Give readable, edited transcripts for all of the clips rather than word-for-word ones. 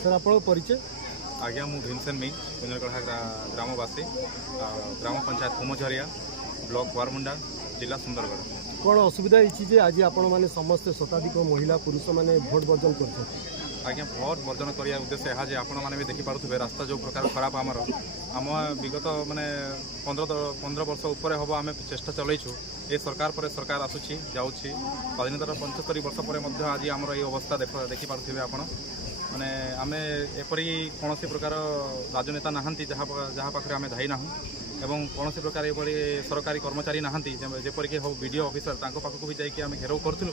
Sir आप परिचय आज्ञा मु भीमसेन मी कुंजरगढ़ा ग्रामवासी ग्राम पंचायत कुमझरिया ब्लॉक वारमुंडा जिला सुंदरगढ़। कौन असुविधा होती आज आपण मैंने समस्त शताधिक महिला पुरुष मैंने भोट वर्जन कर आज्ञा भोट वर्जन करने उद्देश्य यह जे आपण मैंने भी देखिपे रास्ता जो प्रकार खराब आम विगत माने 15 वर्ष उपर हम आम चेष्टा चलैछु ये सरकार पर सरकार आसूची जाऊँगी स्वाधीनतार 75 वर्ष पर आज आमर ये अवस्था देखिपे आपण माने आम एपरी कौन प्रकार राजनेता नहांती जहाँ पाखे आम धाई ना एवं कौन प्रकार एपरी सरकारी कर्मचारी नहांती जेपरिक हो वीडियो ऑफिसर पाखक भी जाकि आम घेराव करूँ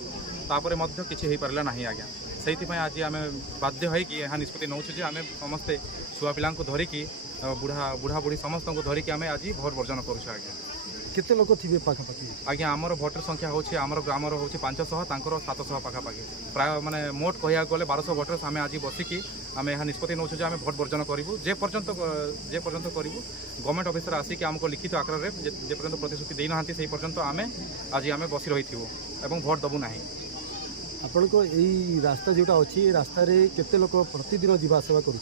तापर किसी हो पारा ना आज्ञा से आज आम बाध्य होगी यहाँ निष्पत्ति नौचु जे आम समस्ते छुआ पिला धरिकी बुढ़ा बुढ़ा बुढ़ी समस्त को धरिकी आम आज भोट वर्जन करुँ आज्ञा केते लोक थे पाखापाखि आज्ञा आमर भोटर संख्या होची आमर ग्रामर होची 500 तांकर 700 पाखापाखि प्राय माने मोट कहिया गले 1200 भोटर्स आम आज बसिकी आम यहाँ निष्पत्ति नौचु जे आम भोट वर्जन करूँ जे पर्यंत करूँ गवर्नमेंट ऑफिसर आसिक आमको लिखित आकार में जे पर्यंत प्रतिश्रुति देना से पर्यंत आम आज आम बसी रही एवं भोट दबू ना। आपण को यही रास्ता जोटा अच्छी रास्ता केते लोक प्रतिदिन जीवा आसवा कर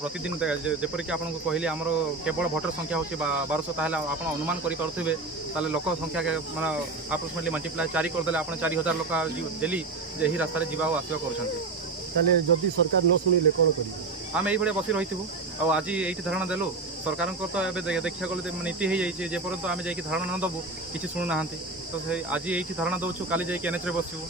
प्रतिदिन जेपरिक आपको कहली आमर केवल भोटर संख्या होची 1200 ताहले आपण अनुमान करि पारुथिबे ताले लोक संख्या के माने अप्रोक्सिमेटली मल्टीप्लाई 4 कर देले आपण 4000 लोक डेली जे ही रास्ता रे जीवा आसवा करछन्ते ताले जदि सरकार न सुनिले कोन करी आम यही बसी रही आ आज ये धारणा देलु सरकार तो ए देखा गले नीति हो जाए पर्यंत आम जा धारणा न दबू किसी शुणुना तो आज ये धारणा दौचु काली जाकि एनएच रे बसबू